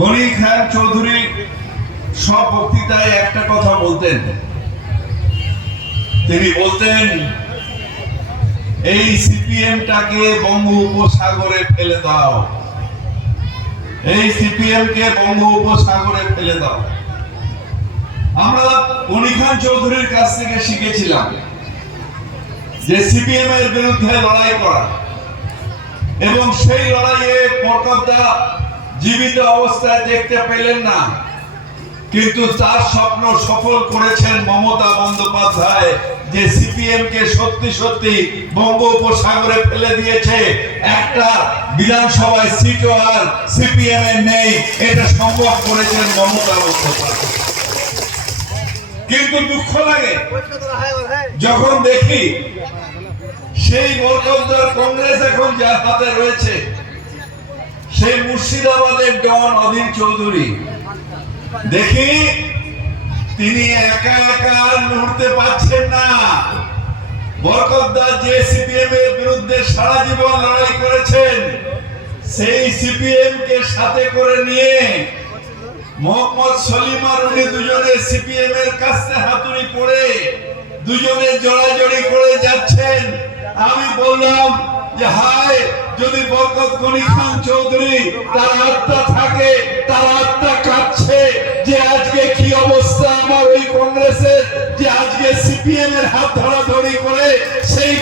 গনি খান চৌধুরী সব বক্তৃতায় একটা কথা বলতেন। তিনি বলতেন, এই সিপিএমটাকে বঙ্গ উপসাগরে ফেলে দাও। এই সিপিএম কে বঙ্গ উপসাগরে ফেলে দাও। আমরা গনি খান চৌধুরীর কাছ থেকে শিখেছিলাম যে সিপিএম এর বিরুদ্ধে লড়াই করা এবং সেই লড়াইয়ে কলকাতা জীবিত অবস্থায় দেখতে পেলেন না। কিন্তু তার স্বপ্ন সফল করেছেন মমতা বন্দ্যোপাধ্যায়, যে সিপিএম কে সত্যি সত্যি বঙ্গোপসাগরে ফেলে দিয়েছে। একটা বিধানসভায় সিটও আর সিপিএম এর নেই, এটা সম্ভব করেছেন মমতা বন্দ্যোপাধ্যায়। কিন্তু দুঃখ লাগে, যখন দেখি সেই মরকজদার কংগ্রেস এখন যার হাতে রয়েছে সেই মুর্শিদাবাদের ডন অধীর চৌধুরী। দেখি, তিনি একা একা লড়তে পারছেন না। বরকতদার যে সিপিএম এর বিরুদ্ধে সারা জীবন লড়াই করেছেন, সেই সিপিএম কে সাথে করে নিয়ে মোহাম্মদ সলিম আর উনি দুজনে সিপিএম এর কাছে হাতুড়ি পড়ে দুজনে জড়াজড়ি করে যাচ্ছেন। আমি বললাম যে হায়, যদি বরকত গনি খান চৌধুরী, তার আত্মা থাকে, তার আত্মা কাঁদছে যে আজকে কি অবস্থা আমার ওই কংগ্রেসের, যে আজকে সিপিএম এর হাত ধরাধরি করে, সেই